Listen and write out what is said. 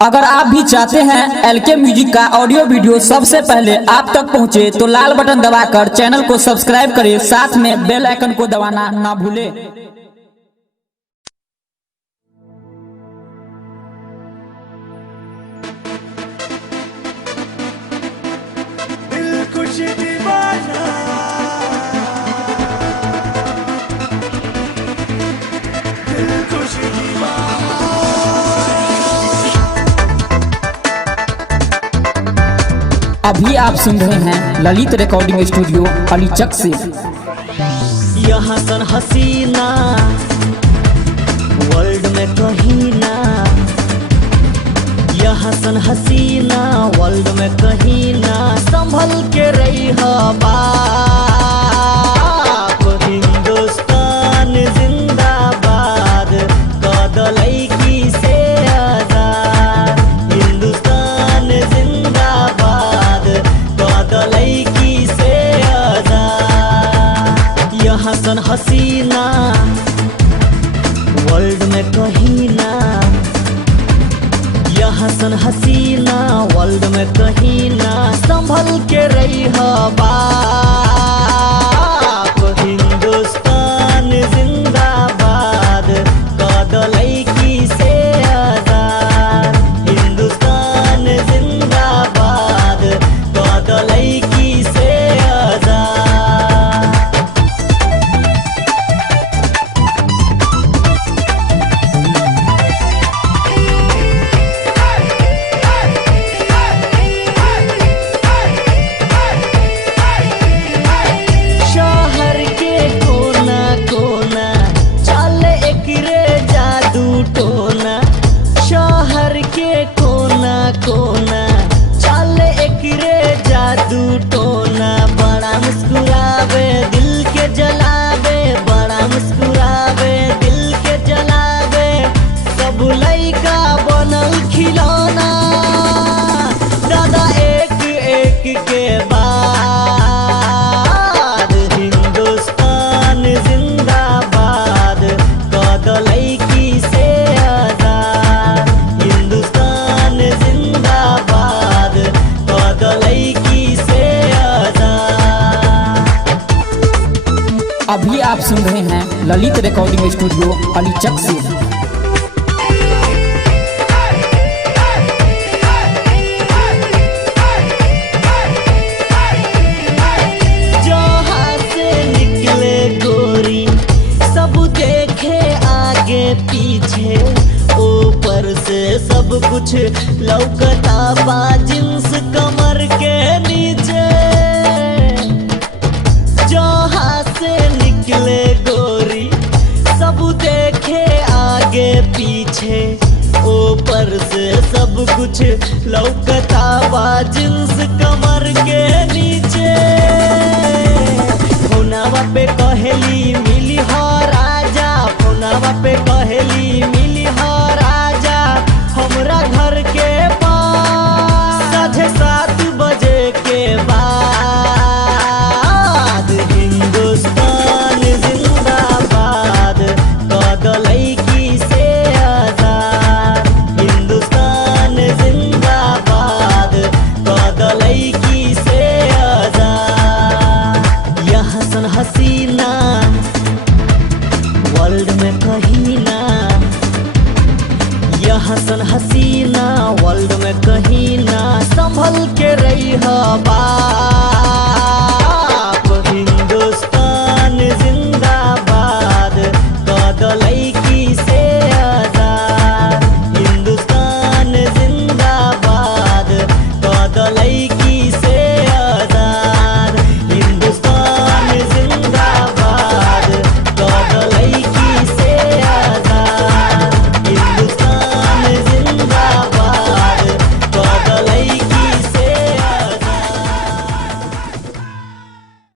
अगर आप भी चाहते हैं एलके म्यूजिक का ऑडियो वीडियो सबसे पहले आप तक पहुंचे तो लाल बटन दबाकर चैनल को सब्सक्राइब करें, साथ में बेल आइकन को दबाना ना भूलें। दिल कुछ दीवाना दिल कुछ दीवाना। अभी आप सुन रहे हैं ललित रिकॉर्डिंग स्टूडियो अलीचक से। यह हसन हसीना वर्ल्ड में कहीं ना, यह हसन हसीना वर्ल्ड में कहीं ना, संभल के रही है बाप। हिंदुस्तान जिंदाबाद, कदलई की से आजाद। हिंदुस्तान जिंदाबाद, कदलई की से आजाद। यह हसन हसीना वर्ल्ड में कहीं ना, यह हसन हसीना वर्ल्ड में कहीं ना, संभल के रही है बाप। हिंदुस्तान जिंदाबाद, कदलई की से आजाद। हिंदुस्तान जिंदाबाद, कदलई की से आजाद। शहर के कोना कोना चले एकरे जादू टोना। शहर के कोना कोना चले एकरे जादू टोना। बड़ा मुस्कुरावे दिल के जलावे, बड़ा मुस्कुरावे दिल के जलावे। सब लइका बनल खिलौना, दादा एक एक के बाद। हिंदुस्तान जिंदाबाद, कदलई की से आजाद। हिंदुस्तान जिंदाबाद, कदलई की से आजाद। अभी आप सुन रहे हैं ललित रिकॉर्डिंग स्टूडियो अलीचक से। जहाँ से निकले गोरी सब देखे आगे पीछे, ऊपर से सब कुछ लौकता बा जिन्स कमर के नीचे। जहाँ से निकले गोरी सब देखे आगे पीछे, ऊपर से सब कुछ लौकता बा जिन्स कमर के नीचे। फोनावा पे कहेली मिली हो राजा, फोनावा पे कहेली मिली हो राजा, हमरा घर के पास साढ़े 7 बजे के बाद। हिंदुस्तान जिंदाबाद, कदलई की से आजाद। हिंदुस्तान जिंदाबाद, कदलई की से आजाद। यह हसन हसीना वर्ल्ड में कहीं ना, यह हसन हसीना वर्ल्ड में कहीं ना, संभल के रही है बाप। हिंदुस्तान जिंदाबाद, कदलई की से आजाद। हिंदुस्तान जिंदाबाद, कदलई की